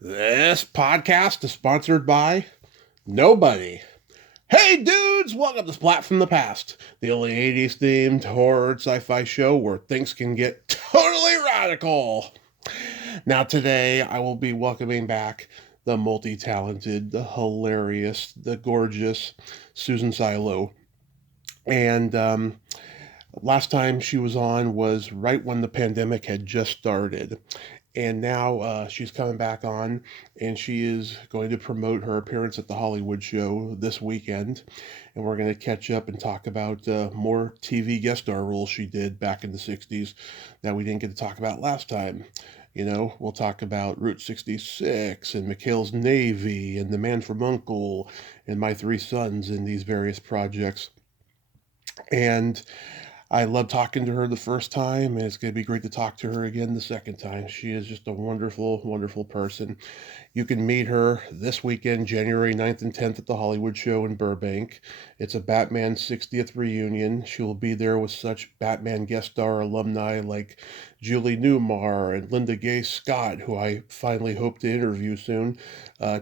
This podcast is sponsored by nobody. Hey dudes, welcome to Splat from the Past, the only 80s themed horror sci-fi show where things can get totally radical. Now today I will be welcoming back the multi-talented, the hilarious, the gorgeous Susan Silo. And last time she was on was right when the pandemic had just started. And now she's coming back on, and she is going to promote her appearance at the Hollywood show this weekend. And we're going to catch up and talk about more TV guest star roles she did back in the 60s that we didn't get to talk about last time. You know, we'll talk about Route 66 and McHale's Navy and the Man From U.N.C.L.E and My Three Sons in these various projects. And I loved talking to her the first time, and it's going to be great to talk to her again the second time. She is just a wonderful, wonderful person. You can meet her this weekend, January 9th and 10th at the Hollywood show in Burbank. It's a Batman 60th reunion. She will be there with such Batman guest star alumni like Julie Newmar and Linda Gay Scott, who I finally hope to interview soon,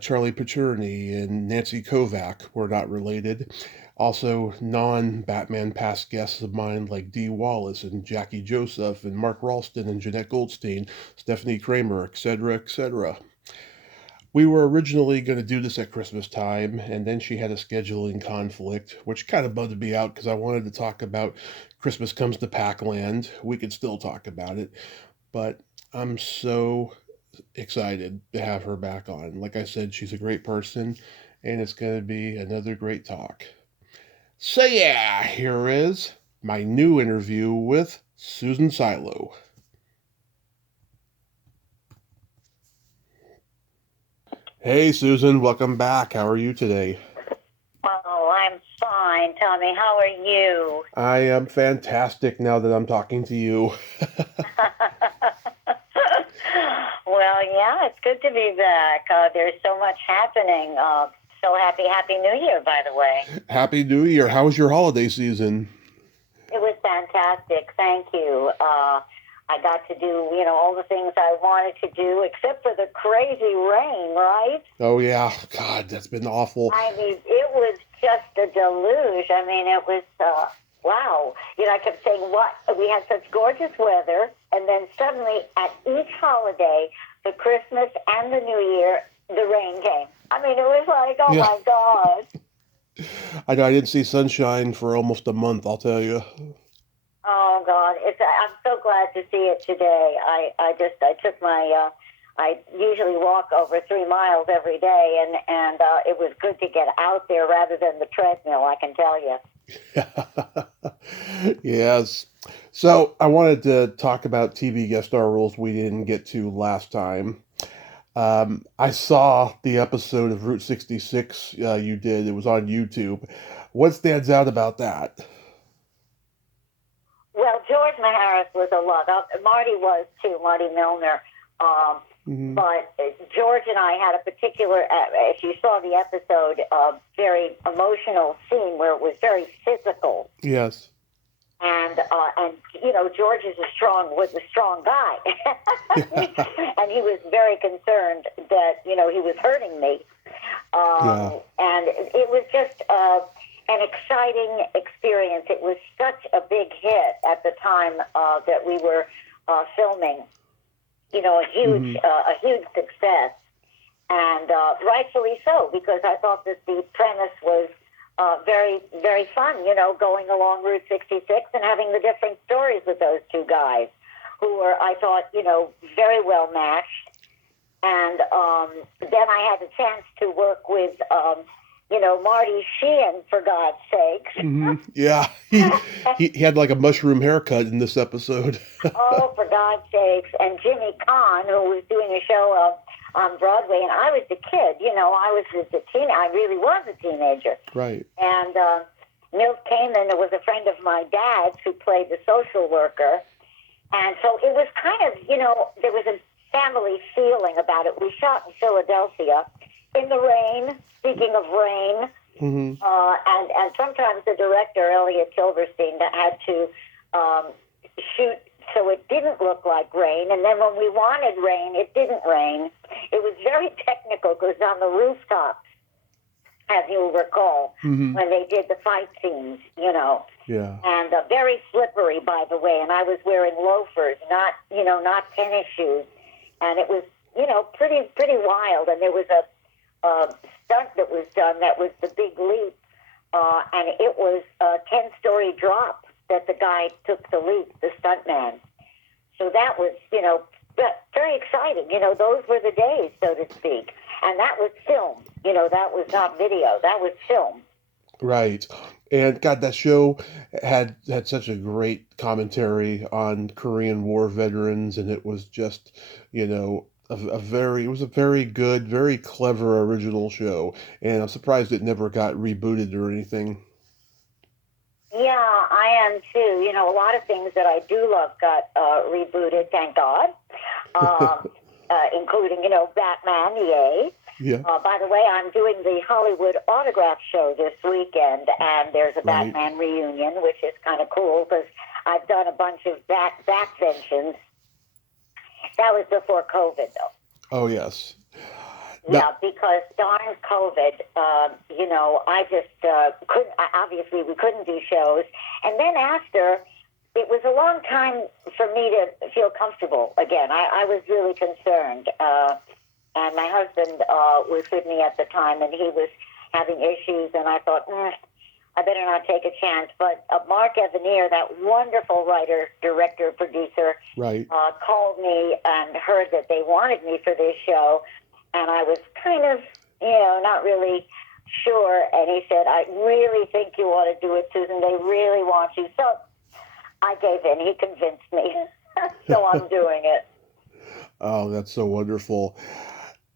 Charlie Paturni and Nancy Kovac. We're not related. Also, non-Batman past guests of mine like Dee Wallace and Jackie Joseph and Mark Ralston and Jeanette Goldstein, Stephanie Kramer, etc., etc. We were originally going to do this at Christmas time, and then she had a scheduling conflict, which kind of bummed me out because I wanted to talk about Christmas Comes to PacLand. We could still talk about it, but I'm so excited to have her back on. Like I said, she's a great person, and it's going to be another great talk. So yeah, here is my new interview with Susan Silo. Hey Susan, welcome back. How are you today? Oh, I'm fine, Tommy. How are you? I am fantastic now that I'm talking to you. Well, yeah, it's good to be back. There's so much happening. So happy New Year, by the way. Happy New Year. How was your holiday season? It was fantastic. Thank you. I got to do, all the things I wanted to do, except for the crazy rain, right? Oh yeah, God, that's been awful. I mean, it was just a deluge. I mean, it was, wow. I kept saying, what? We had such gorgeous weather, and then suddenly at each holiday, the Christmas and the New Year, the rain came. I mean, it was like, oh Yeah. my God. I didn't see sunshine for almost a month, I'll tell you. Oh God, I'm so glad to see it today. I took my, I usually walk over 3 miles every day, and it was good to get out there rather than the treadmill, I can tell you. Yes. So I wanted to talk about TV guest star roles we didn't get to last time. I saw the episode of Route 66 you did. It was on YouTube. What stands out about that? Well, George Maharis was a lot. Marty was too, Marty Milner. But George and I had a particular, if you saw the episode, very emotional scene where it was very physical. Yes. And George was a strong guy. And he was very concerned that, he was hurting me. And it was just an exciting experience. It was such a big hit at the time that we were filming. A huge success, and rightfully so, because I thought that the premise was very, very fun. Going along Route 66 and having the different stories with those two guys, who were, I thought, very well matched. And then I had the chance to work with Marty Sheehan, for God's sakes. Yeah, he had like a mushroom haircut in this episode. Oh, for God's sakes. And Jimmy Kahn, who was doing a show on Broadway, and I was the kid, I was I really was a teenager. Right. And Milt Kamen was a friend of my dad's who played the social worker. And so it was kind of, there was a family feeling about it. We shot in Philadelphia in the rain, speaking of rain, and sometimes the director, Elliot Silverstein, that had to shoot so it didn't look like rain. And then when we wanted rain, it didn't rain. It was very technical because on the rooftops, as you'll recall, when they did the fight scenes, Yeah. and very slippery, by the way. And I was wearing loafers, not tennis shoes, and it was, pretty wild. And there was a stunt that was done that was the big leap, and it was a 10-story drop that the guy took the leap, the stuntman. So that was, very exciting. Those were the days, so to speak. And that was film. That was not video. That was film. Right. And God, that show had such a great commentary on Korean War veterans, and it was just, it was a very good, very clever original show. And I'm surprised it never got rebooted or anything. Yeah, I am too. A lot of things that I do love got rebooted, thank God, including, Batman, yay. Yeah. By the way, I'm doing the Hollywood Autograph Show this weekend, and there's a Right. Batman reunion, which is kind of cool because I've done a bunch of Batventions. That was before COVID, though. Oh, yes. Yeah, because darn COVID, I just couldn't, obviously we couldn't do shows. And then after, it was a long time for me to feel comfortable again. I was really concerned. And my husband was with me at the time, and he was having issues, and I thought, I better not take a chance. But Mark Evanier, that wonderful writer, director, producer, Right. called me and heard that they wanted me for this show, and I was kind of, not really sure. And he said, I really think you ought to do it, Susan. They really want you. So I gave in. He convinced me. So I'm doing it. Oh, that's so wonderful.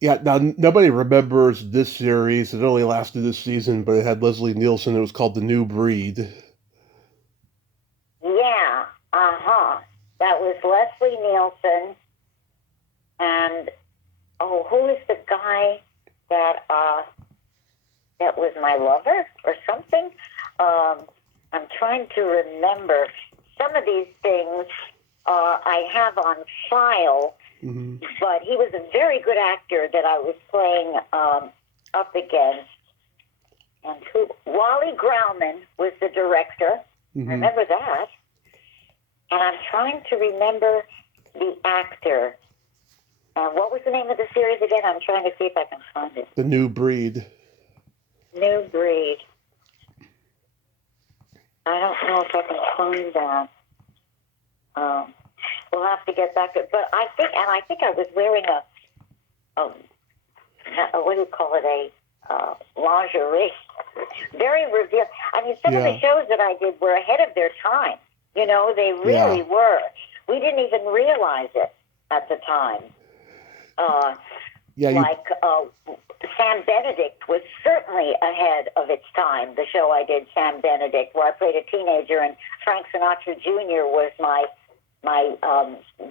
Yeah, now nobody remembers this series. It only lasted this season, but it had Leslie Nielsen. It was called The New Breed. Yeah, that was Leslie Nielsen, and who is the guy that was my lover or something? I'm trying to remember. Some of these things I have on file, but he was a very good actor that I was playing up against. And Wally Grauman was the director. Remember that? And I'm trying to remember the actor. And what was the name of the series again? I'm trying to see if I can find it. The New Breed. New Breed. I don't know if I can find that. We'll have to get back to it. But I think I was wearing a what do you call it? A lingerie. Very revealing. I mean, some of the shows that I did were ahead of their time. They really were. We didn't even realize it at the time. Sam Benedict was certainly ahead of its time. The show I did, Sam Benedict, where I played a teenager, and Frank Sinatra Jr. was my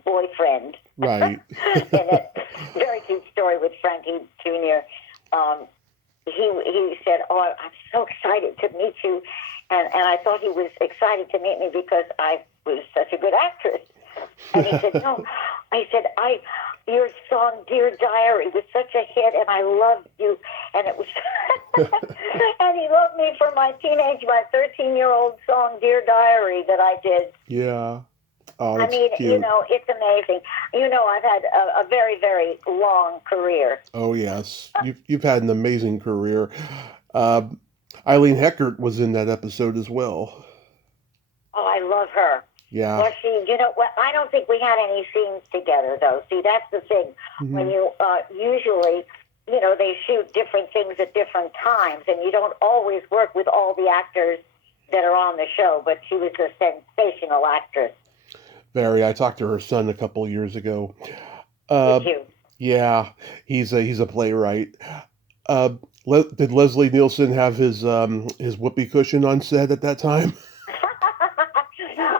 boyfriend. Right. And a very cute story with Frankie Jr. He said, I'm so excited to meet you. And I thought he was excited to meet me because I was such a good actress. And he said, no. I said, your song, Dear Diary, was such a hit, and I loved you. And it was, and he loved me for my 13-year-old song, Dear Diary, that I did. Yeah. Oh, I mean, cute. it's amazing. I've had a very, very long career. Oh, yes. You've had an amazing career. Eileen Heckert was in that episode as well. Oh, I love her. Yeah. Well, I don't think we had any scenes together, though. See, that's the thing. When you usually, they shoot different things at different times, and you don't always work with all the actors that are on the show, but she was a sensational actress. Very. I talked to her son a couple of years ago. Did you? Yeah, he's a playwright. Did Leslie Nielsen have his whoopee cushion on set at that time?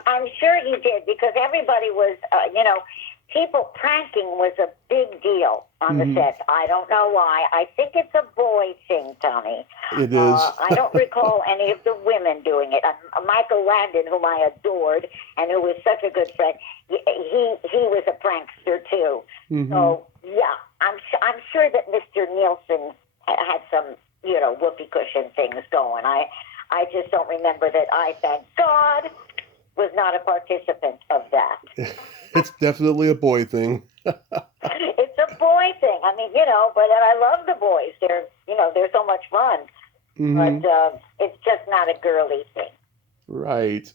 I'm sure he did, because everybody was, people pranking was a big deal on the Mhm. sets. I don't know why. I think it's a boy thing, Tommy. It is. I don't recall any of the women doing it. Michael Landon, whom I adored and who was such a good friend, he was a prankster too. Mhm. So yeah, I'm sure that Mr. Nielsen had some whoopee cushion things going. I just don't remember that. I thank God was not a participant of that. It's definitely a boy thing. It's a boy thing. I mean, but I love the boys. They're so much fun. Mhm. But it's just not a girly thing. Right.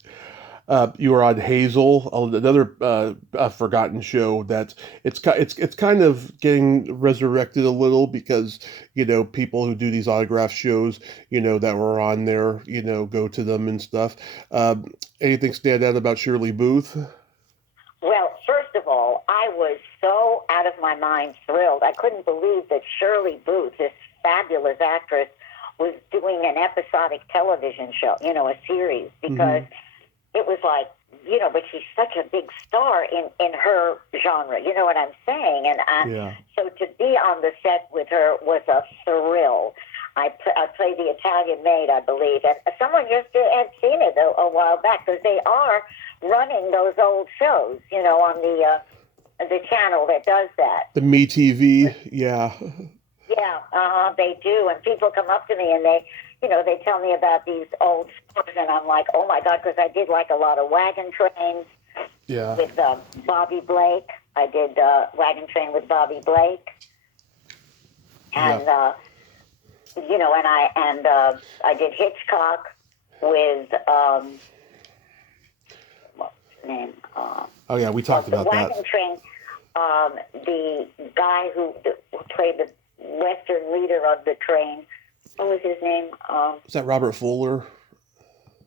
You were on Hazel, another forgotten show that it's kind of getting resurrected a little because people who do these autograph shows that were on there go to them and stuff. Anything stand out about Shirley Booth? Well, first of all, I was so out of my mind thrilled. I couldn't believe that Shirley Booth, this fabulous actress, was doing an episodic television show, a series, because it was like, but she's such a big star in her genre, you know what I'm saying? And Yeah. so to be on the set with her was a thrill. I played the Italian maid, I believe, and someone just had seen it a while back, because they are running those old shows, on the channel that does that. The Me TV, yeah. Yeah, they do, and people come up to me and they tell me about these old stores, and I'm like, oh my God, because I did like a lot of Wagon Trains Yeah. with Bobby Blake. I did Wagon Train with Bobby Blake, and I did Hitchcock with what's his name? Oh yeah, we talked about Wagon that. Train. The guy who played the Western leader of the train. What was his name? Is that Robert Fuller?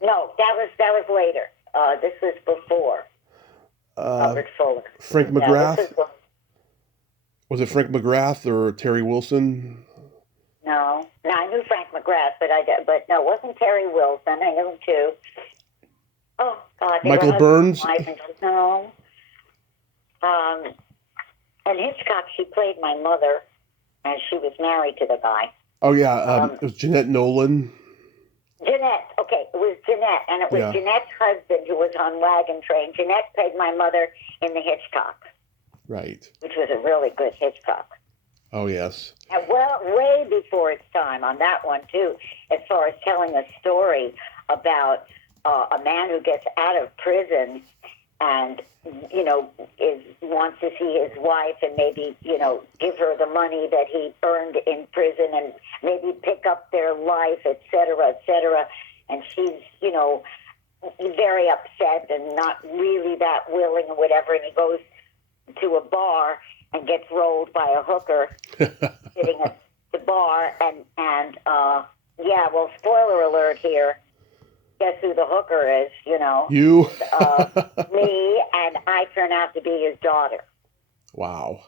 No, that was later. This was before Robert Fuller. Frank McGrath? No, Was it Frank McGrath or Terry Wilson? no, I knew Frank McGrath, but no, it wasn't Terry Wilson. I knew him too. Oh God, Michael Burns? No. And Hitchcock, she played my mother, and she was married to the guy. Oh yeah, it was Jeanette Nolan. Jeanette, okay, it was Jeanette, and it was Yeah. Jeanette's husband who was on Wagon Train. Jeanette played my mother in the Hitchcock, Right. which was a really good Hitchcock. Oh yes. And well, way before its time on that one too, as far as telling a story about a man who gets out of prison and wants to see his wife and maybe give her the money that he earned in prison and maybe pick up their life, et cetera, and she's very upset and not really that willing or whatever, and he goes to a bar and gets rolled by a hooker sitting at the bar, and well, spoiler alert here. Guess who the hooker is? You? Me, and I turn out to be his daughter. Wow.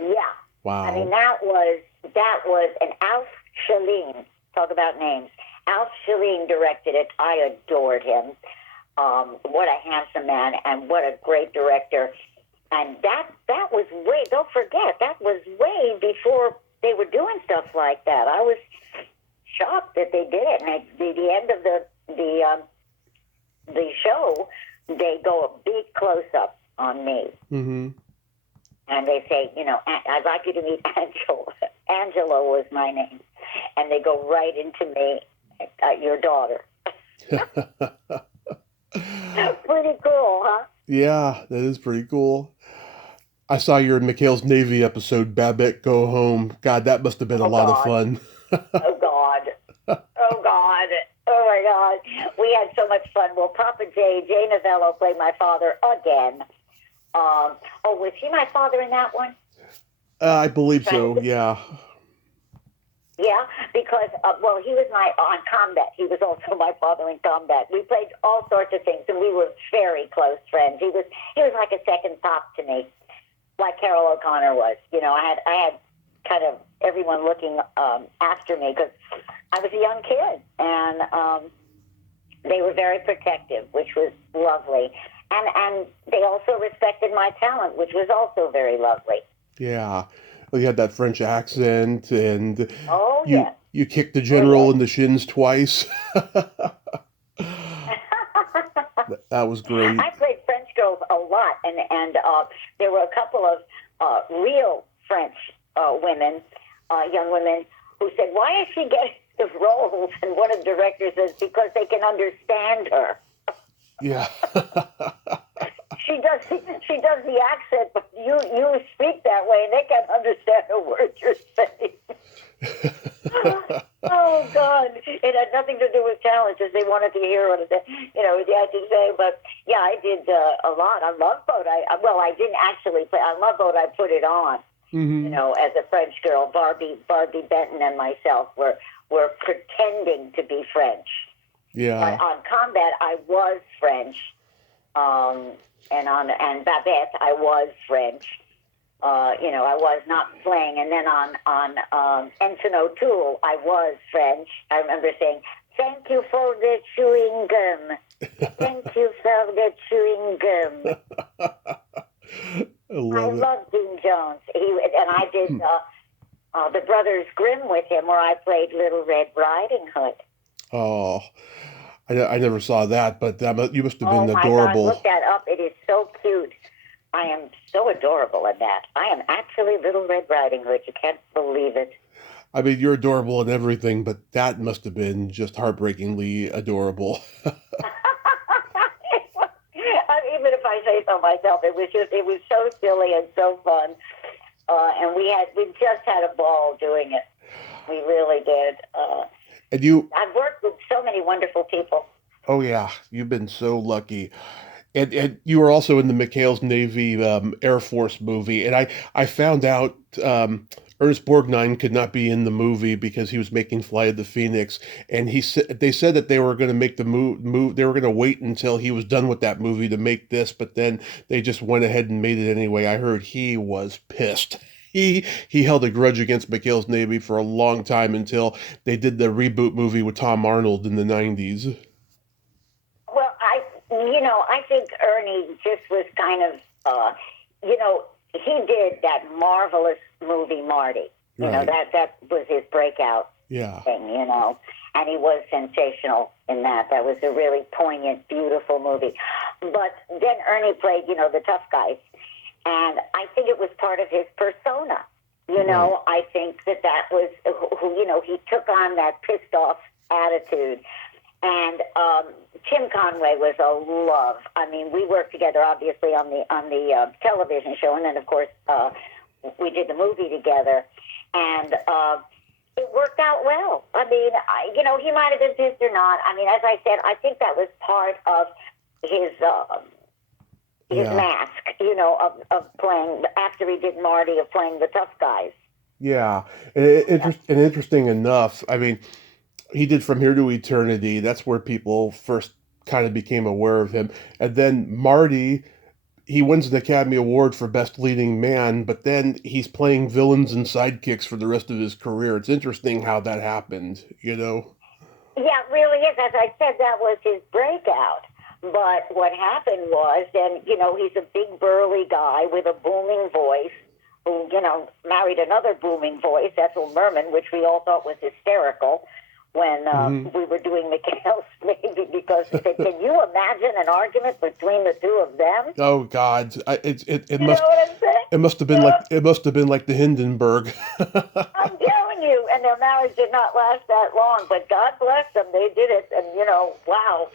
Yeah. Wow. I mean, that was an Alf Shalene. Talk about names. Alf Shalene directed it. I adored him. What a handsome man, and what a great director. And that was way. Don't forget, that was way before they were doing stuff like that. I was shocked that they did it. And at the end of the show, they go a big close up on me. Mm-hmm. And they say, I'd like you to meet Angela. Angela was my name. And they go right into me, your daughter. Pretty cool, huh? Yeah, that is pretty cool. I saw your McHale's Navy episode, Babette Go Home. God, that must have been a lot of fun. Oh, God. Oh, God. Oh, my God. We had so much fun. Well, Papa Jay Novello played my father again. Was he my father in that one? I believe so, yeah. Yeah, because, he was on combat. He was also my father in combat. We played all sorts of things, and we were very close friends. He was like a second pop to me, like Carol O'Connor was. I had kind of everyone looking after me because I was a young kid, and they were very protective, which was lovely. and they also respected my talent, which was also very lovely. Yeah. Well, you had that French accent, and Oh you yes, you kicked the oh general yes. in the shins twice. That was I great. played French girls a lot, and there were a couple of real French women, young women, who said, "Why is she getting the roles?" And one of the directors says, "Because they can understand her. Yeah. She does the accent, but you speak that way, and they can't understand a word you're saying." Oh God! It had nothing to do with challenges. They wanted to hear what you had to say. But yeah, I did a lot. On Love Boat, I didn't actually play on Love Boat. I put it on, Hmm. as a French girl. Barbie Benton and myself were pretending to be French. Yeah. But on Combat, I was French, and Babette, I was French. I was not playing. And then on Ensign O'Toole, I was French. I remember saying, "Thank you for the chewing gum. Thank you for the chewing gum." I I love it. love Dean Jones. And I did the Brothers Grimm with him, where I played Little Red Riding Hood. Oh, I never saw that, but you must have been Oh my God, adorable. look that up. It is so cute. I am so adorable in that. I am actually Little Red Riding Hood. You can't believe it. I mean, you're adorable and everything, but that must have been just heartbreakingly adorable. Even if I say so myself, it was so silly and so fun. And we just had a ball doing it. We really did. And you, I've worked with so many wonderful people. oh yeah, you've been so lucky. And you were also in the McHale's Navy Air Force movie, and I found out Ernest Borgnine could not be in the movie because he was making Flight of the Phoenix, and they said that they were going to make the move they were going to wait until he was done with that movie to make this, but then they just went ahead and made it anyway. I heard he was pissed. He held a grudge against McHale's Navy for a long time until they did the reboot movie with Tom Arnold in the 90s. Well, I think Ernie just was kind of, he did that marvelous movie Marty. Right. That was his breakout Yeah. thing, and he was sensational in that. That was a really poignant, beautiful movie. But then Ernie played, the tough guys, and I think it was part of his persona. Right. I think that was who, he took on that pissed off attitude. And Tim Conway was a love. I mean, we worked together obviously on the television show, and then of course we did the movie together, and it worked out well. I mean, he might have been pissed or not. I mean, as I said, I think that was part of his Yeah. mask, of playing after he did Marty, of playing the tough guys. Yeah. And interesting enough, I mean, he did From Here to Eternity. That's where people first kind of became aware of him. And then Marty, he wins an Academy Award for Best Leading Man, but then he's playing villains and sidekicks for the rest of his career. It's interesting how that happened, you know? Yeah, it really is. As I said, that was his breakout. But what happened was then, he's a big burly guy with a booming voice who, married another booming voice, Ethel Merman, which we all thought was hysterical when Hmm. we were doing McHale's Navy, because they said, "Can you imagine an argument between the two of them?" Oh God, You know what I'm saying? it must have been like the Hindenburg. I'm telling you, and their marriage did not last that long, but God bless them, they did it, and wow.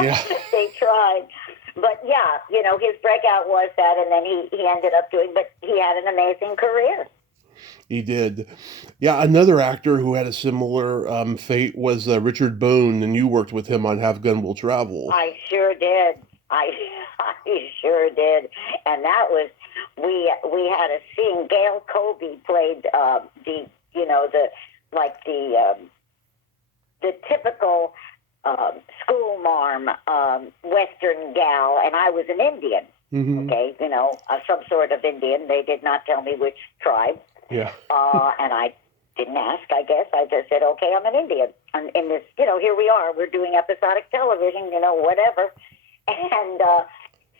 Yeah, They tried. But yeah, his breakout was that, and then he ended up but he had an amazing career. he did. Yeah, another actor who had a similar fate was Richard Boone, and you worked with him on Have Gun Will Travel. I sure did. I I sure did, and that was we had a scene. Gail Colby played the typical school marm Western gal, and I was an Indian. Hmm. Okay, some sort of Indian. They did not tell me which tribe, Yeah. and I didn't ask. I guess I just said, "Okay, I'm an Indian." And in this, here we are. We're doing episodic television. Whatever. And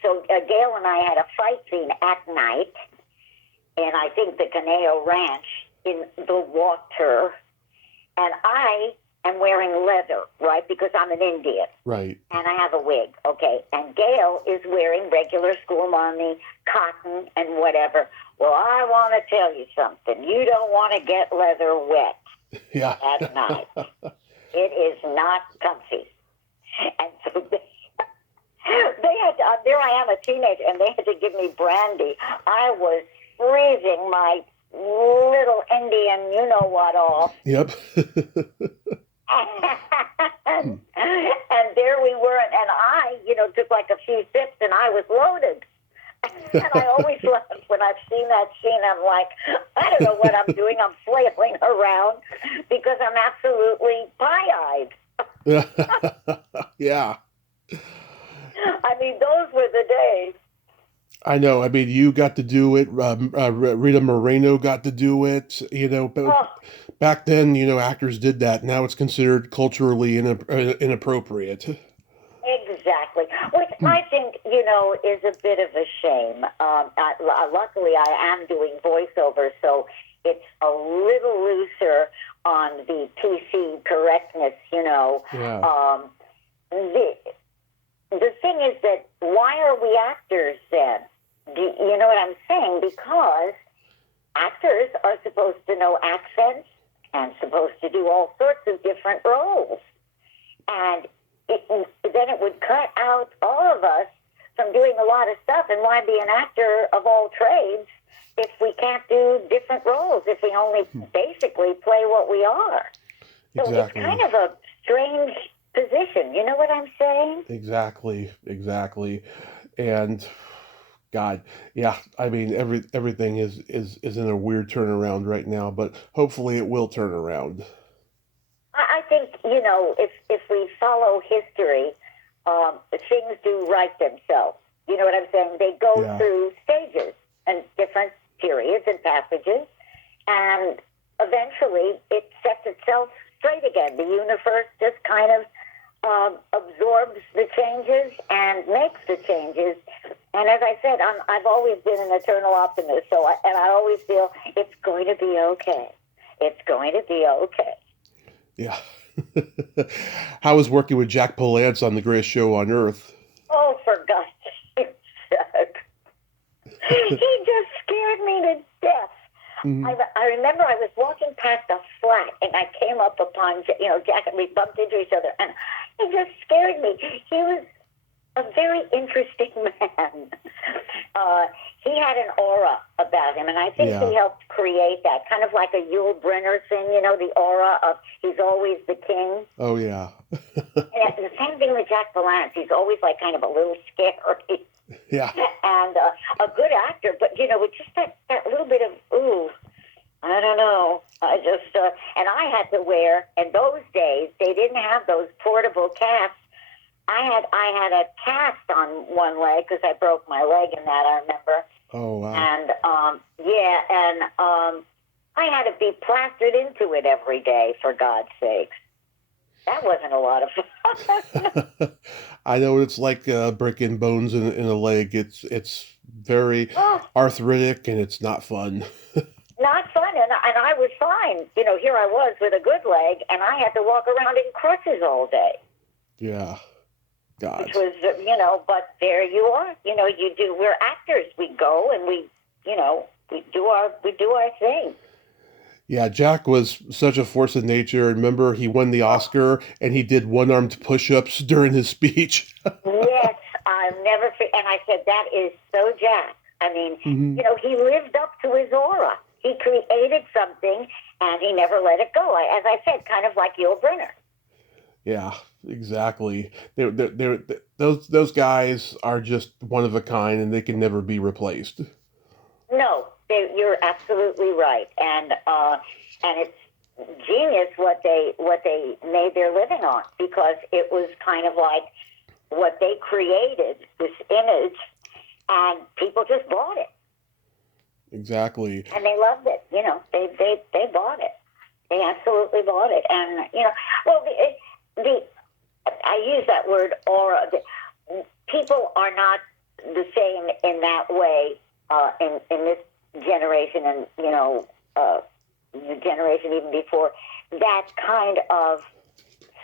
so Gail and I had a fight scene at night, and I think the Caneo Ranch in the water, and I am wearing leather, right, because I'm an Indian. Right. And I have a wig, okay. And Gail is wearing regular school money, cotton, and whatever. Well, I want to tell you something. You don't want to get leather wet Yeah. at night. It is not comfy. And so they had to, there I am, a teenager, and they had to give me brandy. I was freezing my little Indian, you know what all. Yep. and there we were, and I, took like a few sips, and I was loaded. And I always laugh when I've seen that scene. I'm like, I don't know what I'm doing. I'm flailing around because I'm absolutely pie-eyed. Yeah. I mean, those were the days. I know. I mean, you got to do it. Rita Moreno got to do it. Back then, actors did that. Now it's considered culturally inappropriate. Exactly. Which I think, is a bit of a shame. Luckily, I am doing voiceover, so it's a little looser on the PC correctness, Yeah. The thing is that why are we actors then? Do you know what I'm saying? Because actors are supposed to know accents and supposed to do all sorts of different roles. And then it would cut out all of us from doing a lot of stuff. And why be an actor of all trades if we can't do different roles, if we only basically play what we are? So Exactly. it's kind of a strange position. You know what I'm saying? Exactly. And God, yeah, I mean everything is in a weird turnaround right now, but hopefully it will turn around. I think, if we follow history, things do right themselves. You know what I'm saying? They go through stages and different periods and passages, and eventually it sets itself straight again. The universe just kind of absorbs the changes and makes the changes. And as I said, I've always been an eternal optimist, and I always feel it's going to be okay. It's going to be okay. Yeah. How was working with Jack Palance on The Greatest Show on Earth? Oh, for God's sake, Jack. He just scared me to death. Mm-hmm. I remember I was walking past a flat, and I came up upon, Jack, and we bumped into each other, and he just scared me. He was a very interesting man. He had an aura about him, and I think he helped create that, kind of like a Yul Brynner thing, the aura of he's always the king. Oh, yeah. And the same thing with Jack Palance. He's always like kind of a little scary. Yeah. And a good actor, but, with just that little bit of, I don't know. I just, and I had to wear, in those days, they didn't have those portable casts. I had a cast on one leg because I broke my leg in that, I remember. Oh, wow. And, I had to be plastered into it every day, for God's sakes. That wasn't a lot of fun. I know what it's like breaking bones in a leg. It's very arthritic, and it's not fun. Not fun, and I was fine. Here I was with a good leg, and I had to walk around in crutches all day. Yeah. God. Which was, but there you are. We're actors. We go and we do our thing. Yeah, Jack was such a force of nature. Remember, he won the Oscar, and he did one-armed push-ups during his speech. Yes, I'll never forget. And I said, that is so Jack. I mean, he lived up to his aura. He created something, and he never let it go. As I said, kind of like Yul Brynner. Yeah, exactly. Those guys are just one of a kind, and they can never be replaced. No, you're absolutely right, and it's genius what they made their living on, because it was kind of like what they created, this image, and people just bought it. Exactly. And they loved it. They bought it. They absolutely bought it, and I use that word aura. people are not the same in that way in this generation, and the generation even before. That kind of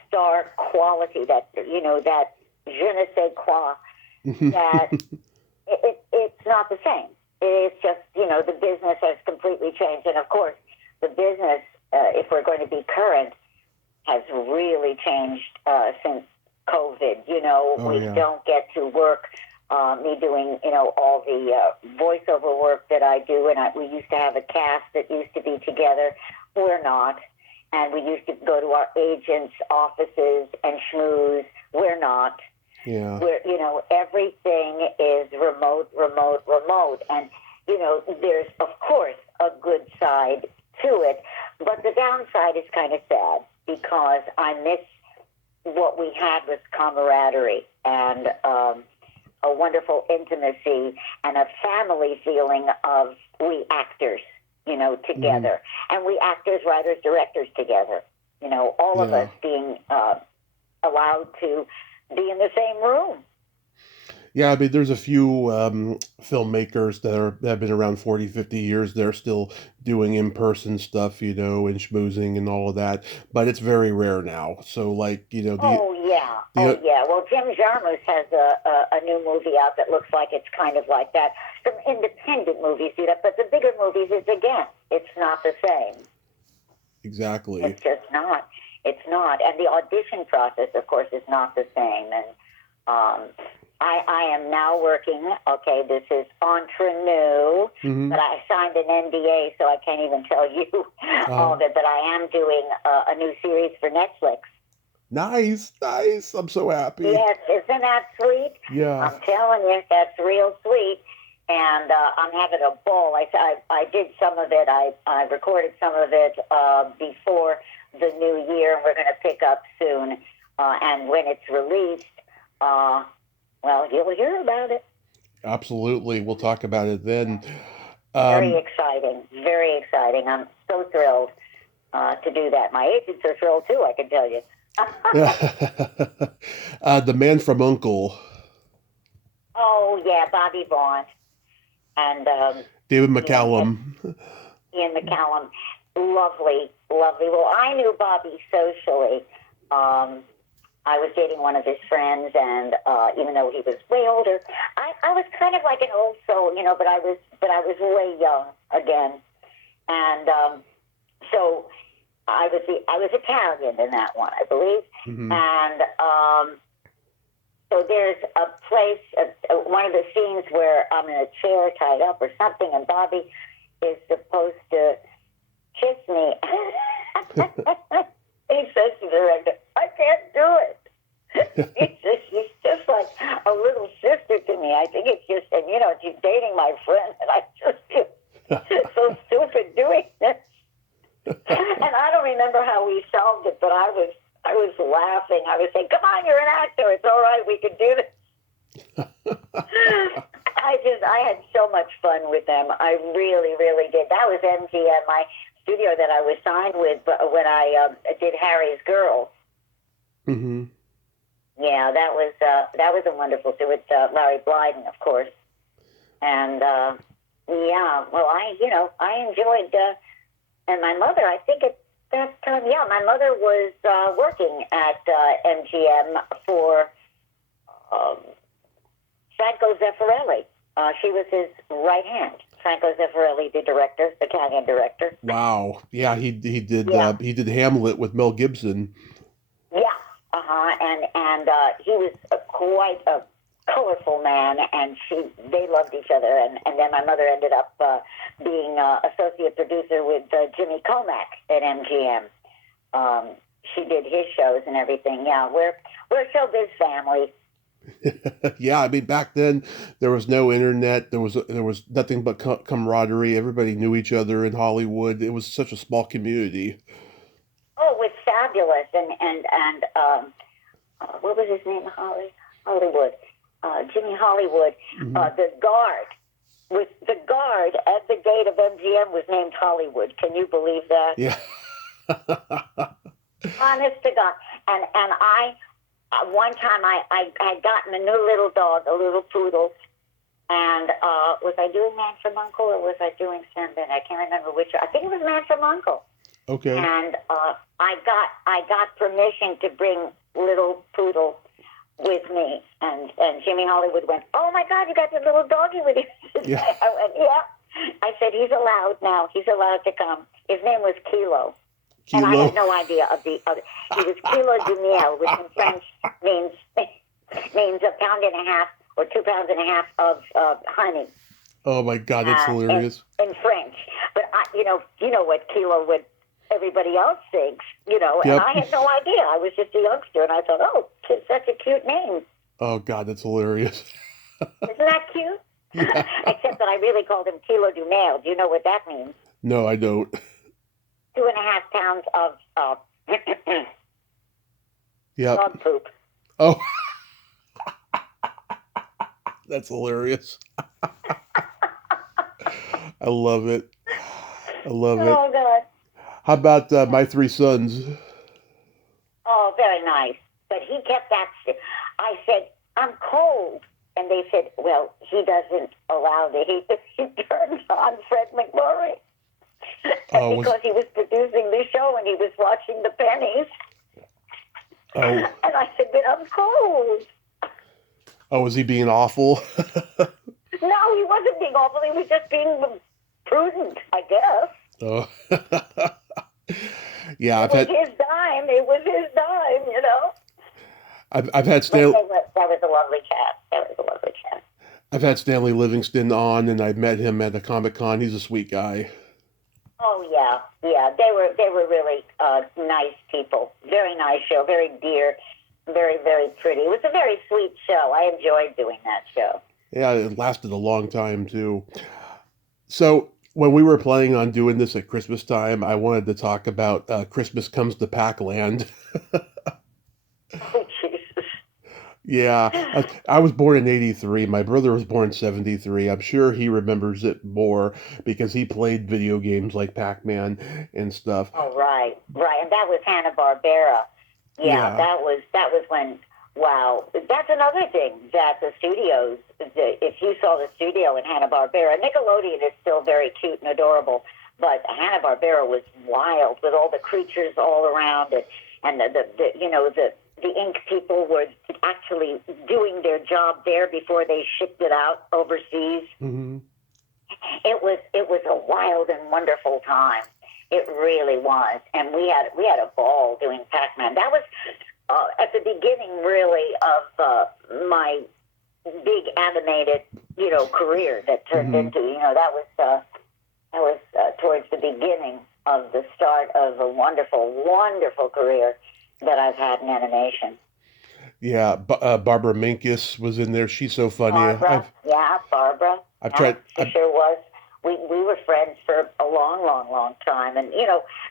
star quality, that that je ne sais quoi, that it's not the same. It's just the business has completely changed, and of course the business, if we're going to be current, has really changed since COVID. We don't get to work. Me doing, all the voiceover work that I do, and we used to have a cast that used to be together. We're not. And we used to go to our agents' offices and schmooze. We're not. Yeah. We're, everything is remote. And, there's, of course, a good side to it. But the downside is kind of sad, because I miss what we had with camaraderie and a wonderful intimacy and a family feeling of we actors, together. And we actors, writers, directors together, all of us being allowed to be in the same room. Yeah, I mean, there's a few filmmakers that have been around 40, 50 years. They're still doing in-person stuff, and schmoozing and all of that. But it's very rare now. So, like, Well, Jim Jarmusch has a new movie out that looks like it's kind of like that. Some independent movies do that, but the bigger movies it's not the same. Exactly. It's just not. It's not. And the audition process, of course, is not the same. And I am now working, this is entre nous, but I signed an NDA, so I can't even tell you all of it, but I am doing a new series for Netflix. Nice. I'm so happy. Yes, isn't that sweet? Yeah. I'm telling you, that's real sweet. And I'm having a ball. I did some of it. I recorded some of it before the new year, and we're going to pick up soon. And when it's released, you'll hear about it. Absolutely. We'll talk about it then. Very exciting. Very exciting. I'm so thrilled to do that. My agents are thrilled, too, I can tell you. The Man From U.N.C.L.E. Oh, yeah, Bobby Vaughn. And David McCallum. Ian McCallum. Lovely. Well, I knew Bobby socially. I was dating one of his friends, and even though he was way older, I was kind of like an old soul, but I was way young again, and so I was Italian in that one, I believe, and so there's a place, one of the scenes where I'm in a chair tied up or something, and Bobby is supposed to kiss me. He says to the director, I can't do it. He says, she's just like a little sister to me. I think it's just, and she's dating my friend, and I just feel so stupid doing this. And I don't remember how we solved it, but I was laughing. I was saying, come on, you're an actor. It's all right. We can do this. I had so much fun with them. I really, really did. That was MGM, my studio that I was signed with when I did Harry's Girl. Mm-hmm. Yeah, that was a wonderful show with Larry Blyden, of course. And I enjoyed. And my mother, I think at that time, my mother was working at MGM for Franco Zeffirelli. She was his right hand. Franco Zeffirelli, the director, the Italian director. Wow. Yeah, he did Hamlet with Mel Gibson. Yeah. And he was quite a colorful man, and they loved each other. And then my mother ended up being associate producer with Jimmy Kovac at MGM. She did his shows and everything. Yeah, we're a showbiz family. Yeah, I mean, back then there was no internet. There was nothing but camaraderie. Everybody knew each other in Hollywood. It was such a small community. Oh, it was fabulous. And what was his name? Hollywood. Jimmy Hollywood. Mm-hmm. The guard at the gate of MGM was named Hollywood. Can you believe that? Yeah. Honest to God. And one time I had gotten a new little dog, a little poodle, and was I doing Man from U.N.C.L.E. or was I doing Sandin? I can't remember which. I think it was Man from U.N.C.L.E. Okay. And I got permission to bring little poodle with me, and Jimmy Hollywood went, "Oh my God, you got your little doggy with you." Yeah. I went, "Yeah." I said, "He's allowed now. He's allowed to come." His name was Kilo. And I had no idea of the other. He was Kilo du Miel, which in French means a pound and a half or 2 pounds and a half of honey. Oh my God, that's hilarious. In French. But you know what Kilo would everybody else thinks, and I had no idea. I was just a youngster, and I thought, oh, it's such a cute name. Oh God, that's hilarious. Isn't that cute? Yeah. Except that I really called him Kilo du Miel. Do you know what that means? No, I don't. 2.5 pounds of dog poop. Oh, that's hilarious. I love it. I love it. Oh, God. How about my 3 sons? Oh, very nice. But he kept that. I said, "I'm cold." And they said, "Well, he doesn't allow the heat." He turned on Fred McMurray. Because he was producing the show and he was watching the pennies. Oh. And I said, "But I'm cold." Oh, was he being awful? No, he wasn't being awful. He was just being prudent, I guess. Oh. Yeah, It was his dime. It was his dime, I've had Stanley. That was a lovely cat. I've had Stanley Livingston on, and I met him at a Comic-Con. He's a sweet guy. Oh yeah. They were really nice people. Very nice show. Very dear. Very, very pretty. It was a very sweet show. I enjoyed doing that show. Yeah, it lasted a long time too. So when we were planning on doing this at Christmas time, I wanted to talk about Christmas Comes to PacLand. Oh, Jesus. Yeah, I was born in 83. My brother was born in 73. I'm sure he remembers it more because he played video games like Pac-Man and stuff. Oh, right. And that was Hanna-Barbera. Yeah, that was when, wow. That's another thing that the studios, if you saw the studio in Hanna-Barbera, Nickelodeon is still very cute and adorable, but Hanna-Barbera was wild with all the creatures all around it, and the ink people were actually doing their job there before they shipped it out overseas. Mm-hmm. It was a wild and wonderful time. It really was, and we had a ball doing Pac-Man. That was at the beginning, really, of my big animated, career that turned into, that was towards the beginning of the start of a wonderful, wonderful career that I've had in animation. Yeah, Barbara Minkus was in there. She's so funny. Barbara. I've tried. She sure was. We were friends for a long, long, long time, and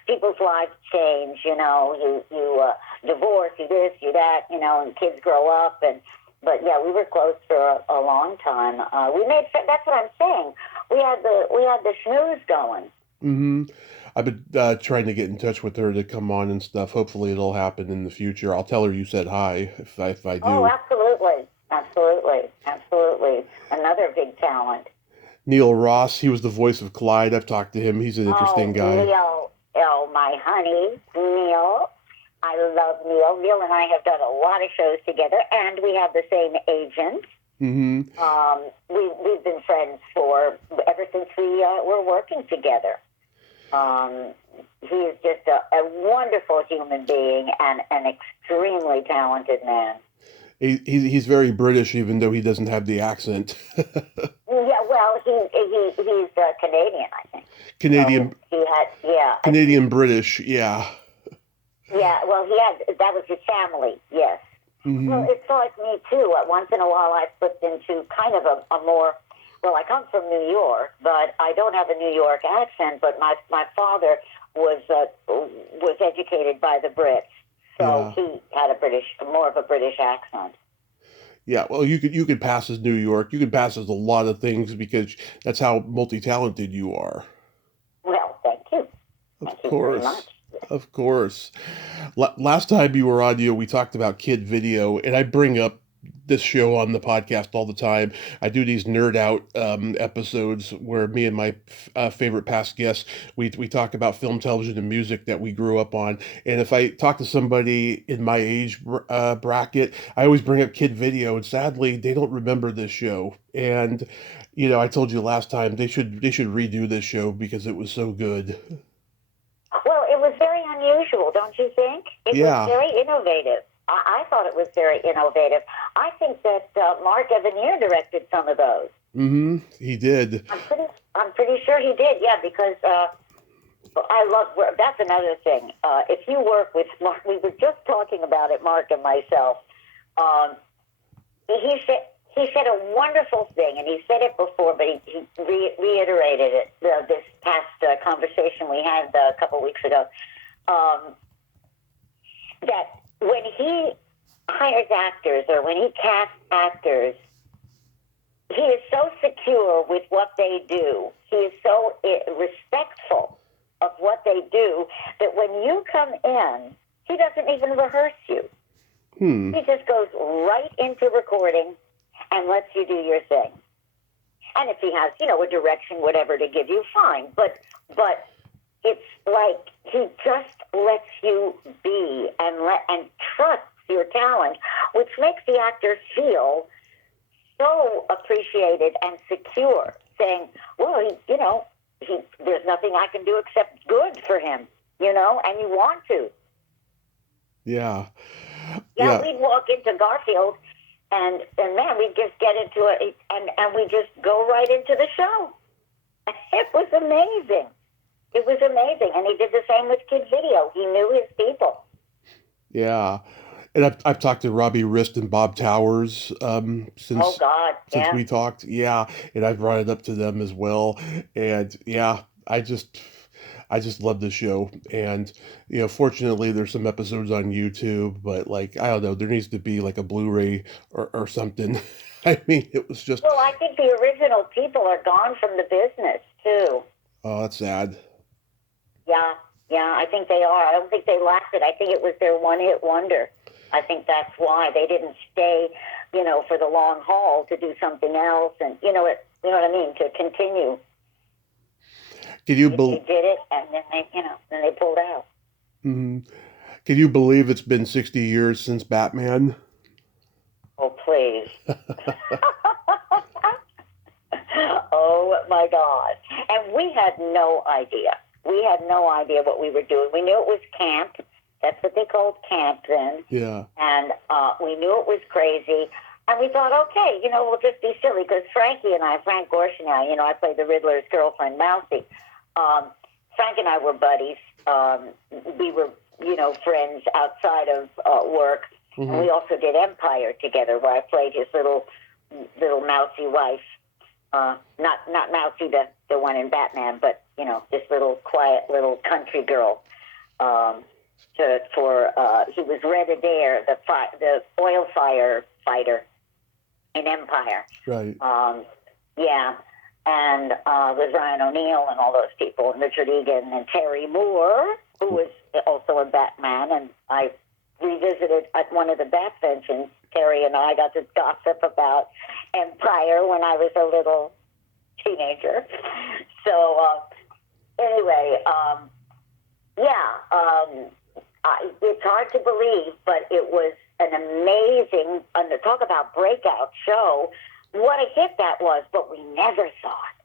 people's lives change. You divorce, you this, you that, and kids grow up, but yeah, we were close for a long time. We made friends. That's what I'm saying. We had the schmooze going. Mm-hmm. I've been trying to get in touch with her to come on and stuff. Hopefully, it'll happen in the future. I'll tell her you said hi if I do. Oh, absolutely. Another big talent. Neil Ross, he was the voice of Clyde. I've talked to him. He's an interesting guy. Neil, my honey, Neil. I love Neil. Neil and I have done a lot of shows together, and we have the same agent. Mm-hmm. We've been friends ever since we were working together. He is just a wonderful human being and an extremely talented man. He's very British, even though he doesn't have the accent. Yeah, well, he's Canadian, I think. Canadian. So Canadian British, yeah. Yeah, well, that was his family, yes. Mm-hmm. Well, it's like me too. Once in a while, I slipped into kind of a more. Well, I come from New York, but I don't have a New York accent. But my father was educated by the Brits, so he had more of a British accent. Yeah, well, you could pass as New York. You could pass as a lot of things because that's how multi-talented you are. Well, thank you. Thank you very much. Of course. Last time you were on, we talked about kid video, and I bring up this show on the podcast all the time. I do these nerd out episodes where me and my favorite past guests we talk about film, television, and music that we grew up on. And if I talk to somebody in my age bracket, I always bring up kid video, and sadly, they don't remember this show. And I told you last time they should redo this show because it was so good. Well, it was very unusual, don't you think? It was Yeah. very innovative. I thought it was very innovative. I think that Mark Evanier directed some of those. Mm-hmm. He did. I'm pretty sure he did. Yeah, because I love. That's another thing. If you work with Mark, we were just talking about it, Mark and myself. He said a wonderful thing, and he said it before, but he reiterated it this past conversation we had a couple weeks ago. That when he hires actors or when he casts actors, he is so secure with what they do. He is so respectful of what they do that when you come in, he doesn't even rehearse you. He just goes right into recording and lets you do your thing. And if he has, a direction, whatever to give you, fine. But it's like he just lets you be and trusts your talent, which makes the actor feel so appreciated and secure, saying, well, there's nothing I can do except good for him, and you want to. Yeah. Yeah, we'd walk into Garfield and man, we'd just get into it and we just go right into the show. It was amazing. It was amazing. And he did the same with Kid Video. He knew his people. Yeah. And I've talked to Robbie Rist and Bob Towers since we talked. Yeah. And I've brought it up to them as well. And yeah, I just love the show. And fortunately there's some episodes on YouTube, but I don't know, there needs to be a Blu-ray or something. I mean, it was just. Well, I think the original people are gone from the business too. Oh, that's sad. Yeah, I think they are. I don't think they lasted. I think it was their one-hit wonder. I think that's why they didn't stay, for the long haul to do something else, and you know what I mean, to continue. Can you They did it, and then they pulled out. Mm-hmm. Can you believe it's been 60 years since Batman? Oh, please. Oh my God! And we had no idea. We had no idea what we were doing. We knew it was camp. That's what they called camp then. Yeah. And we knew it was crazy. And we thought, okay, we'll just be silly. Because Frank Gorsh and I played the Riddler's girlfriend, Mousey. Frank and I were buddies. We were, friends outside of work. Mm-hmm. And we also did Empire together, where I played his little mousy wife. Not Mousy, the one in Batman, but this little quiet little country girl. He was Red Adair, the oil fire fighter in Empire. Right. Yeah, and with Ryan O'Neal and all those people, and Richard Egan and Terry Moore, who was also a Batman, and I revisited at one of the Batventions. Terry and I got to gossip about Empire when I was a little teenager. So anyway, it's hard to believe, but it was an amazing, talk about breakout show. What a hit that was, but we never thought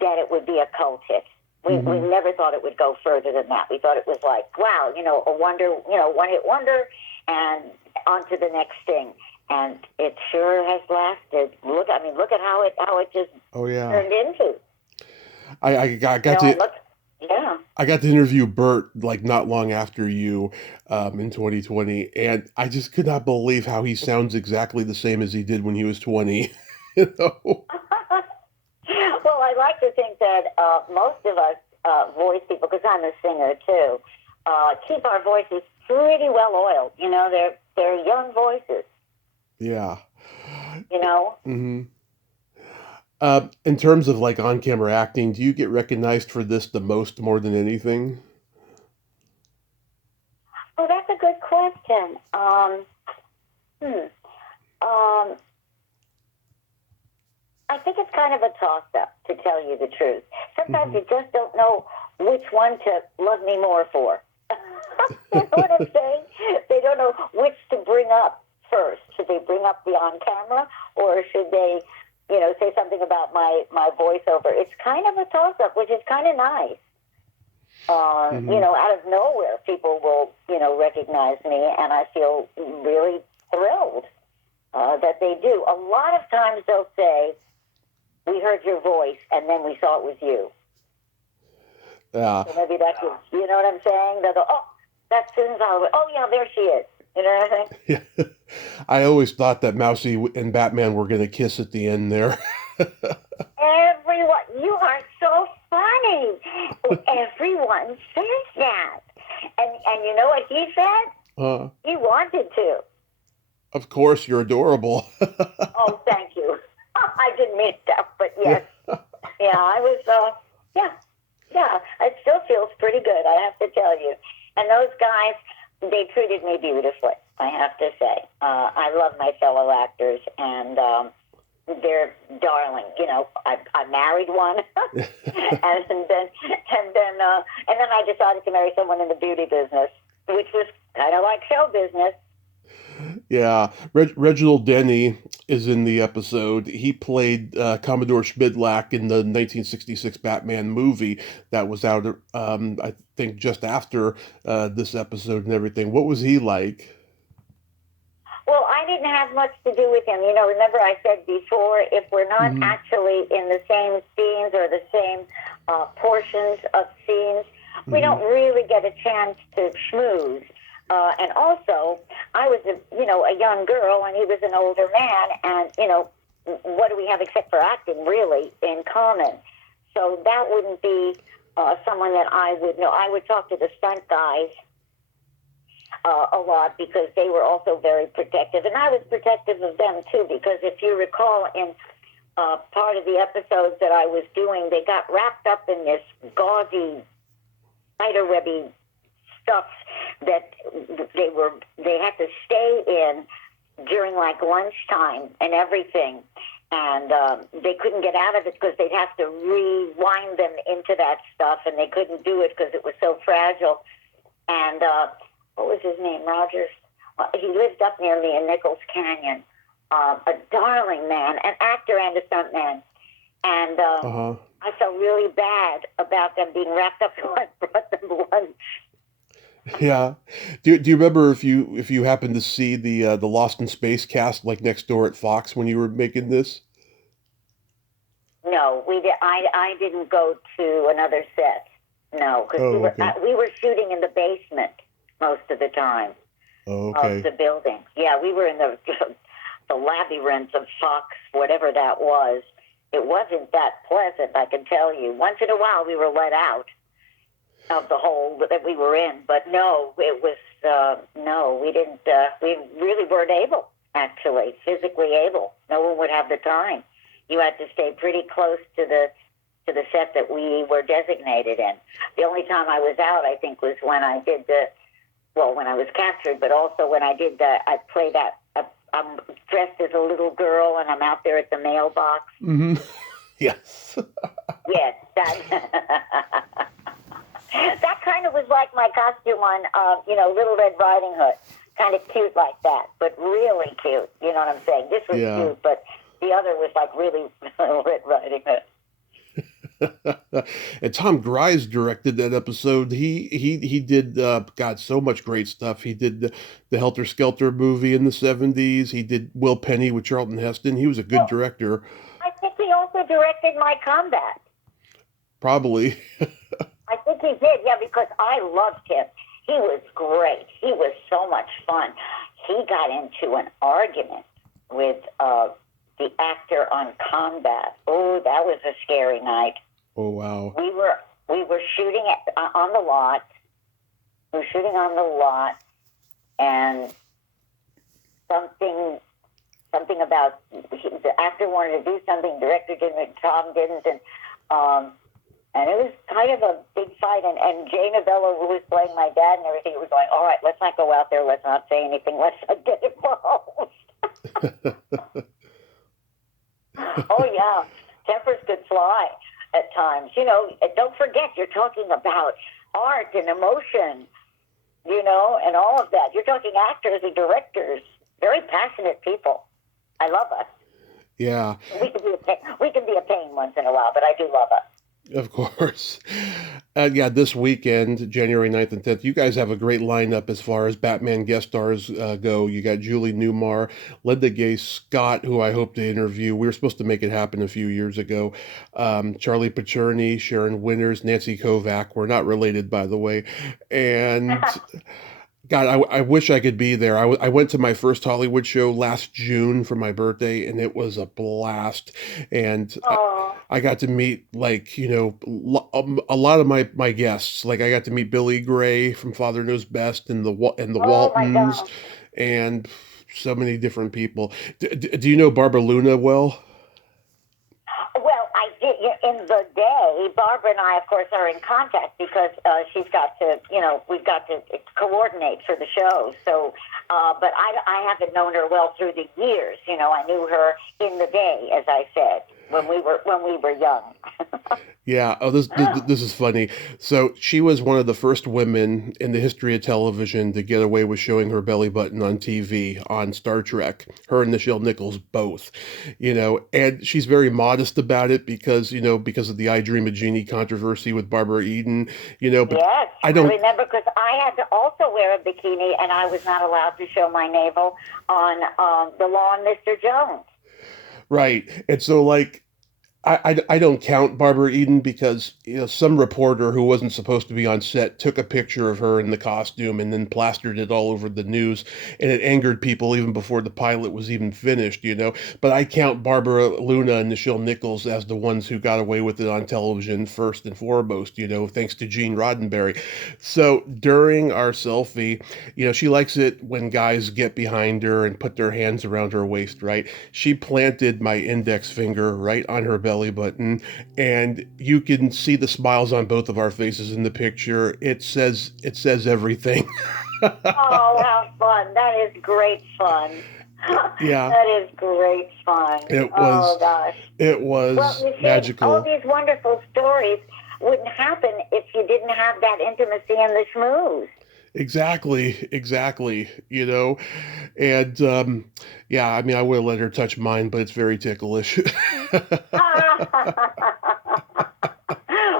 that it would be a cult hit. We never thought it would go further than that. We thought it was like, wow, a wonder, one-hit wonder, and on to the next thing. And it sure has lasted. Look at how it just turned into. I got to interview Bert not long after you in 2020, and I just could not believe how he sounds exactly the same as he did when he was 20. Well, I like to think that most of us voice people, because I'm a singer too, keep our voices pretty well oiled. They're young voices. Yeah. Mm-hmm. In terms of on-camera acting, do you get recognized for this the most more than anything? Oh, that's a good question. I think it's kind of a toss-up, to tell you the truth. Sometimes you just don't know which one to love me more for. You know what I'm saying? They don't know which to bring up first. Should they bring up the on-camera, or should they, say something about my voiceover? It's kind of a toss-up, which is kind of nice. Out of nowhere, people will, recognize me, and I feel really thrilled that they do. A lot of times they'll say, "We heard your voice, and then we saw it was you." Yeah. So maybe that's, you know what I'm saying? They'll go, "Oh, that's Susan Holloway. Oh, yeah, there she is." You know what I'm saying? Yeah. I always thought that Mousey and Batman were going to kiss at the end there. Everyone, you are so funny. Everyone says that. And you know what he said? He wanted to. Of course, you're adorable. Oh, thank you. I didn't mean that, but yes. Yeah, I was, yeah, it still feels pretty good, I have to tell you. And those guys, they treated me beautifully, I have to say. I love my fellow actors, and they're darling. I married one, and then I decided to marry someone in the beauty business, which was kind of like show business. Yeah, Reginald Denny is in the episode. He played Commodore Schmidlack in the 1966 Batman movie that was out, I think, just after this episode and everything. What was he like? Well, I didn't have much to do with him. Remember I said before, if we're not actually in the same scenes or the same portions of scenes, we don't really get a chance to schmooze. And also, I was a young girl, and he was an older man, and, what do we have except for acting, really, in common? So that wouldn't be someone that I would know. I would talk to the stunt guys a lot, because they were also very protective, and I was protective of them, too, because if you recall, in part of the episodes that I was doing, they got wrapped up in this gauzy, spiderwebby stuff that they had to stay in during like lunchtime and everything, and they couldn't get out of it because they'd have to rewind them into that stuff, and they couldn't do it because it was so fragile. And what was his name? Rogers. He lived up near me in Nichols Canyon. A darling man, an actor and a stuntman, and I felt really bad about them being wrapped up, so I brought them lunch. Yeah. Do you remember if you happened to see the Lost in Space cast like next door at Fox when you were making this? No, we did. I didn't go to another set. No, because we were shooting in the basement most of the time of the building. Yeah, we were in the labyrinth of Fox, whatever that was. It wasn't that pleasant, I can tell you. Once in a while, we were let out of the hole that we were in, but no, it was no, we didn't. We really weren't able, actually, physically able. No one would have the time. You had to stay pretty close to the set that we were designated in. The only time I was out, I think, was when I did when I was captured, but also when I did I play that. I'm dressed as a little girl, and I'm out there at the mailbox. Mm-hmm. Yes. Yes, that. That kind of was like my costume on, Little Red Riding Hood. Kind of cute like that, but really cute. You know what I'm saying? This was cute, but the other was like really Little Red Riding Hood. And Tom Grise directed that episode. He did so much great stuff. He did the Helter Skelter movie in the 70s. He did Will Penny with Charlton Heston. He was a good director. I think he also directed My Combat. Probably. I think he did, yeah, because I loved him. He was great. He was so much fun. He got into an argument with the actor on Combat. Oh, that was a scary night. Oh, wow. We were shooting on the lot. We were shooting on the lot, and something about the actor wanted to do something, director didn't, Tom didn't, and And it was kind of a big fight. And Jay Novello, who was playing my dad and everything, was going, all right, let's not go out there. Let's not say anything. Let's not get involved. Oh, yeah. Tempers could fly at times. You know, don't forget, you're talking about art and emotion, you know, and all of that. You're talking actors and directors, very passionate people. I love us. Yeah. We can be a pain once in a while, but I do love us. Of course. Yeah, this weekend, January 9th and 10th, you guys have a great lineup as far as Batman guest stars go. You got Julie Newmar, Linda Gay Scott, who I hope to interview. We were supposed to make it happen a few years ago. Charlie Pacerni, Sharon Winters, Nancy Kovac. We're not related, by the way. And God, I wish I could be there. I went to my first Hollywood show last June for my birthday, and it was a blast. And I got to meet, like, you know, a lot of my guests. Like, I got to meet Billy Gray from Father Knows Best and the Oh, my Waltons, gosh. and so many different people. Do you know Barbara Luna well? Well, I did in the day. Barbara and I, of course, are in contact because she's got to, you know, we've got to coordinate for the show. So, but I haven't known her well through the years. You know, I knew her in the day, as I said, when we were young. Yeah. Oh, this is funny. So she was one of the first women in the history of television to get away with showing her belly button on TV on Star Trek. Her and Nichelle Nichols both, you know, and she's very modest about it because, you know, because of the I Dream of Jeannie controversy with Barbara Eden, you know, but Yes, I I don't. remember because I had to also wear a bikini, and I was not allowed to show my navel on the Law and Mr. Jones. Right. And so, like, I don't count Barbara Eden because, you know, some reporter who wasn't supposed to be on set took a picture of her in the costume and then plastered it all over the news, and it angered people even before the pilot was even finished, you know. But I count Barbara Luna and Nichelle Nichols as the ones who got away with it on television first and foremost, you know, thanks to Gene Roddenberry. So during our selfie, you know, she likes it when guys get behind her and put their hands around her waist, right? She planted my index finger right on her belly button, and you can see the smiles on both of our faces in the picture. It says everything. Oh, how fun! That is great fun. Yeah, That is great fun. it Oh was gosh. it Well, was you see, all magical. these wonderful stories wouldn't happen if you didn't have that intimacy and the schmooze. Exactly, you know. And yeah, I mean, I would have let her touch mine, but it's very ticklish.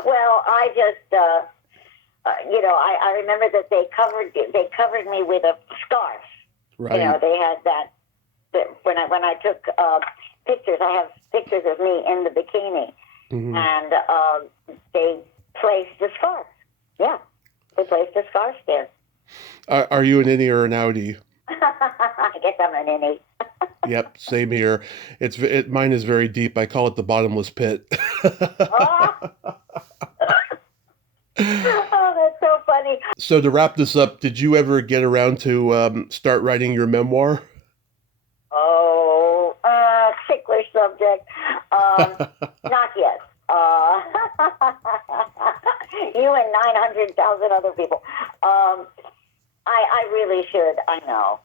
Well, I just, you know, I remember that they covered me with a scarf. You know, Right. they had that when I took pictures. I have pictures of me in the bikini, Hmm. and they placed a scarf. Yeah, they placed a scarf there. Are you an innie or an outie? I guess I'm an innie. Yep, same here. Mine is very deep. I call it the bottomless pit. Oh, oh, that's so funny. So to wrap this up, did you ever get around to start writing your memoir? Oh, ticklish subject. Not yet. You and 900,000 other people. I really should. I know.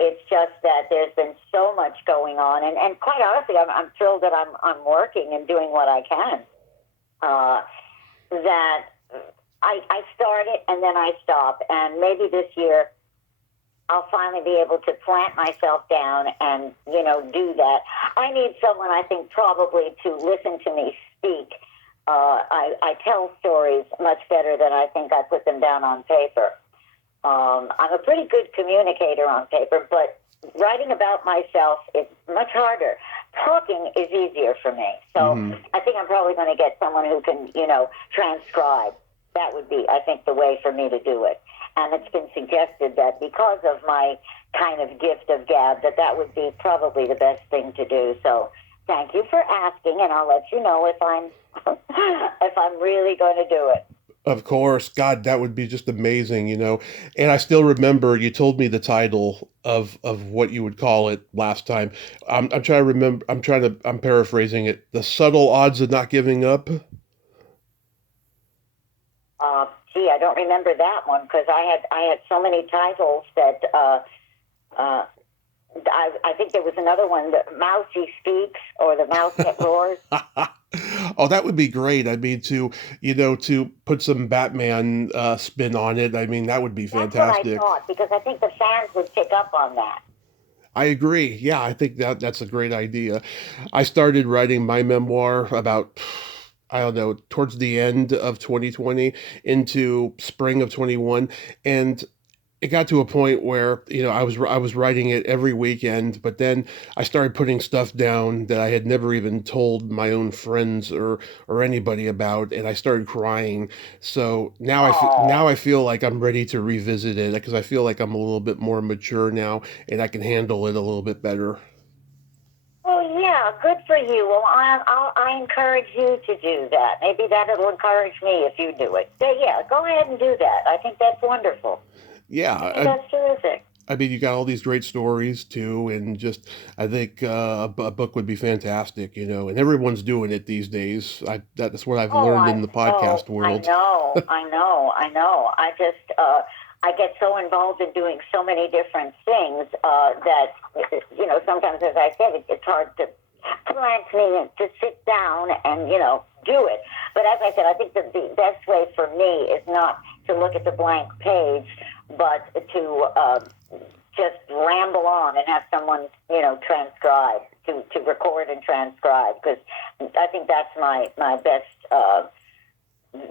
It's just that there's been so much going on, and quite honestly, I'm thrilled that I'm working and doing what I can. That I start it and then I stop, and maybe this year I'll finally be able to plant myself down and, you know, do that. I need someone, I think, probably to listen to me speak. I tell stories much better than I think I put them down on paper. I'm a pretty good communicator on paper, but writing about myself is much harder. Talking is easier for me. So Hmm. I think I'm probably going to get someone who can, you know, transcribe. That would be, I think, the way for me to do it. And it's been suggested that because of my kind of gift of gab, that would be probably the best thing to do. So thank you for asking, and I'll let you know if I'm if I'm really going to do it. Of course, God, that would be just amazing, you know. And I still remember you told me the title of what you would call it last time. I'm trying to remember. I'm paraphrasing it. The subtle odds of not giving up. Gee, I don't remember that one because I had so many titles that I think there was another one, the Mousey Speaks or the Mouse That Roars. Oh, that would be great. I mean, to put some Batman spin on it. I mean, that would be That's what I fantastic. thought because I think the fans would pick up on that. I agree. Yeah, I think that's a great idea. I started writing my memoir about, I don't know, towards the end of 2020 into spring of 21, and it got to a point where I was writing it every weekend, but then I started putting stuff down that I had never even told my own friends or anybody about, and I started crying. So now Oh, I feel like I'm ready to revisit it because I feel like I'm a little bit more mature now and I can handle it a little bit better. well, yeah, good for you. Well, I encourage you to do that. Maybe that'll encourage me if you do it. So, yeah, go ahead and do that. I think that's wonderful. Yeah, I think that's terrific. I mean, you got all these great stories too, and just I think a book would be fantastic, and everyone's doing it these days. That's what I've learned in the podcast I world. know, I know. I just, I get so involved in doing so many different things that, sometimes, as I said, it's hard to plant me to sit down and, do it. But as I said, I think that the best way for me is not to look at the blank page, but to just ramble on and have someone, transcribe, to record and transcribe, because I think that's my best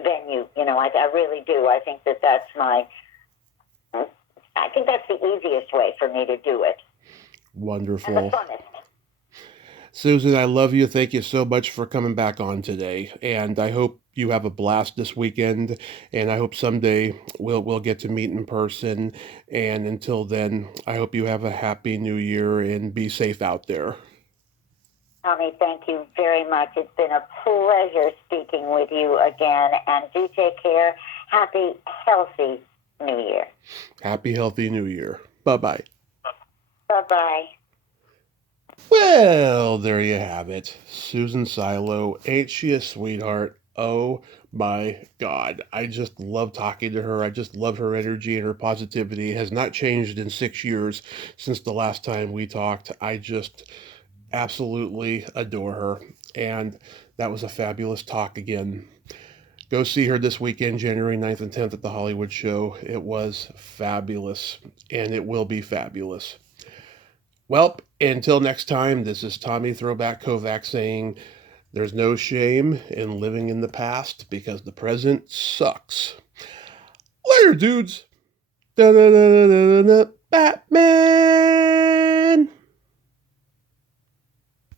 venue. I really do. I think I think that's the easiest way for me to do it and the Wonderful. funnest. Susan, I love you. Thank you so much for coming back on today. And I hope you have a blast this weekend. And I hope someday we'll get to meet in person. And until then, I hope you have a happy new year and be safe out there. Tommy, thank you very much. It's been a pleasure speaking with you again. And do take care. Happy, healthy New Year. Happy, healthy new year. Bye bye. Bye-bye. Well, there you have it. Susan Silo. Ain't she a sweetheart? Oh my God. I just love talking to her. I just love her energy and her positivity. It has not changed in 6 years since the last time we talked. I just absolutely adore her. And that was a fabulous talk again. Go see her this weekend, January 9th and 10th at the Hollywood Show. It was fabulous, and it will be fabulous. Well, until next time, this is Tommy Throwback Kovac saying there's no shame in living in the past because the present sucks. Later, dudes. Da-da-da-da-da-da, Batman!